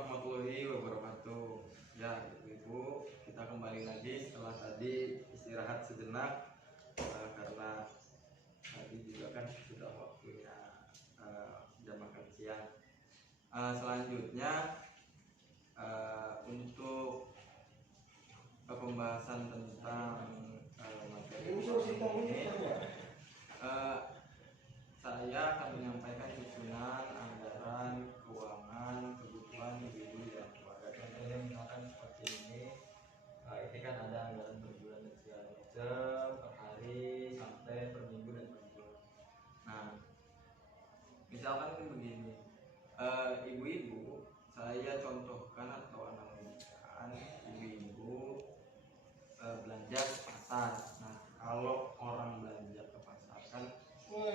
warahmatullahi wabarakatuh. Ya, Ibu, kita kembali lagi setelah tadi istirahat sejenak karena tadi juga kan sudah waktunya jam makan siang. Selanjutnya untuk pembahasan tentang materi ini, saya akan menyampaikan susunan anggaran keuangan kebutuhan ibu-ibu dan keluarga. Contohnya misalkan seperti ini kan ada anggaran per bulan dan segala macam, per hari sampai per minggu dan per bulan. Nah, misalkan begini, ibu-ibu, saya contohkan atau analogikan ibu-ibu belanja ke pasar. Nah, kalau orang belanja ke pasar kan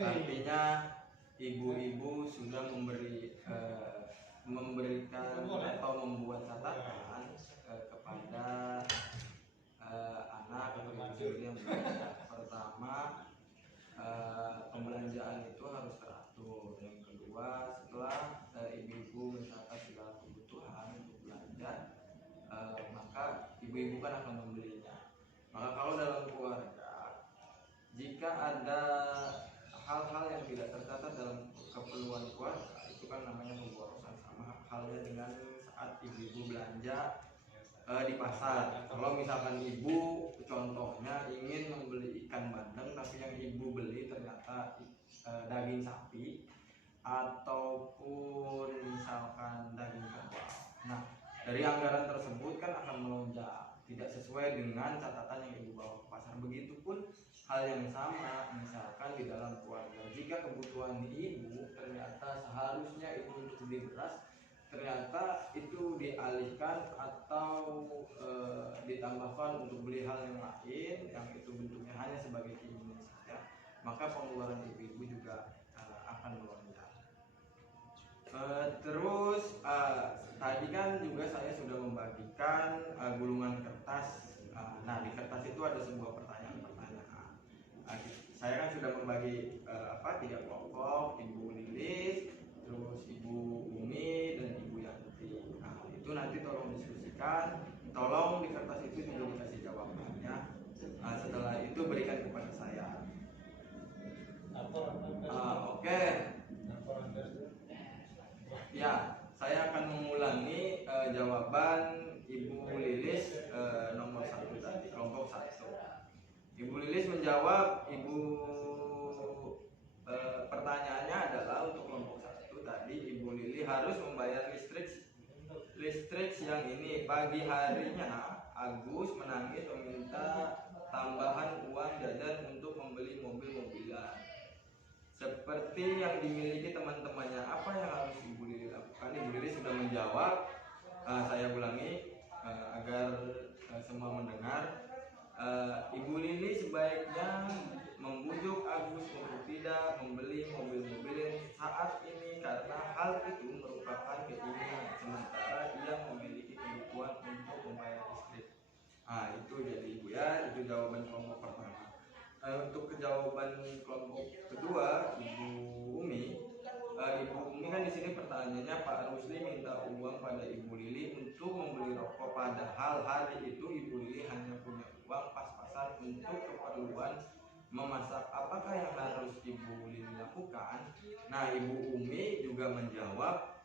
artinya ibu-ibu sudah memberikan atau membuat catatan kepada anak atau ibu yang belanja. Pertama, pembelanjaan itu harus teratur. Yang kedua, setelah ibu-ibu mencatat segala kebutuhan untuk belanja, maka ibu-ibu kan akan membelinya. Maka kalau dalam keluarga, jika ada hal-hal yang tidak tercatat dalam keperluan keluarga, itu kan namanya pemborosan. Sama halnya dengan saat ibu-ibu belanja di pasar. Kalau misalkan ibu contohnya ingin membeli ikan bandeng, tapi yang ibu beli ternyata daging sapi ataupun misalkan daging kerbau. Nah, dari anggaran tersebut kan akan melonjak, tidak sesuai dengan catatan yang ibu bawa ke pasar. Begitupun hal yang sama misalkan di dalam keluarga, jika kebutuhan ibu ternyata seharusnya itu untuk beli beras, ternyata itu dialihkan atau ditambahkan untuk beli hal yang lain yang itu bentuknya hanya sebagai keinginan saja, maka pengeluaran ibu-ibu juga akan melonjak. Terus tadi kan juga saya sudah membagikan gulungan kertas. Nah, di kertas itu ada sebuah pertanyaan-pertanyaan. Saya kan sudah membagi 3 kelompok, Ibu Lilis, terus Ibu Umi dan Ibu Yanti. Nah, itu nanti tolong diskusikan, tolong di kertas itu juga dikasih jawabannya. Setelah itu berikan kepada saya. Oke. Ya, saya akan mengulangi jawaban Ibu Lilis nomor 1 tadi, kelompok 1. Ibu Lilis menjawab, pertanyaannya adalah untuk kelompok 1 tadi, Ibu Lili harus membayar listrik siang ini. Pagi harinya Agus menangis meminta tambahan uang jajan untuk membeli mobil-mobilan seperti yang dimiliki teman-temannya. Apa yang harus Ibu Lili lakukan? Ibu Lili sudah menjawab. Saya ulangi agar semua mendengar. Ibu Lili sebaiknya membujuk Agus untuk tidak membeli mobil-mobil saat ini karena hal itu merupakan keinginan sementara ia memiliki kebutuhan untuk membayar listrik. Itu jadi Ibu ya, itu jawaban kelompok pertama. Untuk jawaban kelompok kedua, Ibu Umi. Ibu Umi kan di sini pertanyaannya, Pak Rusli minta uang pada Ibu Lili untuk membeli rokok, padahal hari itu Ibu Lili hanya punya uang pas-pasan untuk keperluan memasak. Apakah yang harus Ibu Lili lakukan? Nah, Ibu Umi juga menjawab.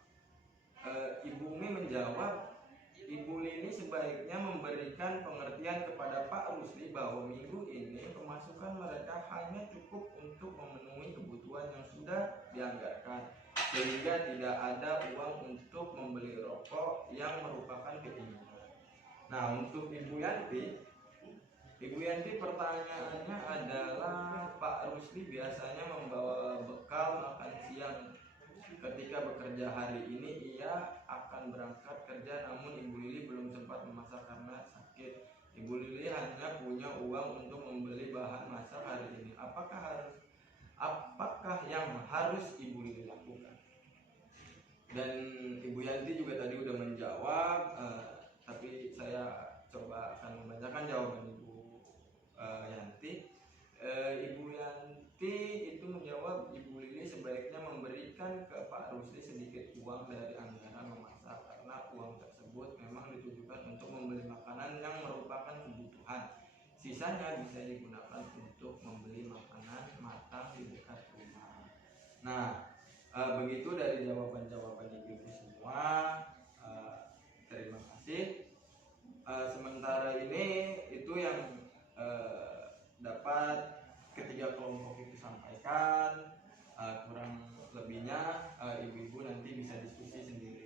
Ibu Lili sebaiknya memberikan pengertian kepada Pak Rusli bahwa minggu ini pemasukan mereka hanya cukup untuk memenuhi kebutuhan yang sudah dianggarkan, sehingga tidak ada uang untuk membeli rokok yang merupakan keinginan. Nah, untuk Ibu Yanti pertanyaannya adalah, Pak Rusli biasanya membawa bekal makan siang. Ketika bekerja hari ini ia akan berangkat kerja, namun Ibu Lili belum sempat memasak karena sakit. Ibu Lili hanya punya uang untuk membeli bahan masak hari ini. Apakah yang harus Ibu Lili lakukan? Dan Ibu Yanti juga tadi udah menjawab, tapi saya coba akan membacakan jawaban Ibu Yanti. Ibu Yanti itu menjawab, Ibu Lili sebaiknya memberikan ke Pak Rusli sedikit uang dari anggaran memasak karena Nah, begitu dari jawaban-jawaban ibu-ibu semua. Terima kasih. Sementara ini itu yang dapat ketiga kelompok itu sampaikan. Kurang lebihnya ibu-ibu nanti bisa diskusi sendiri.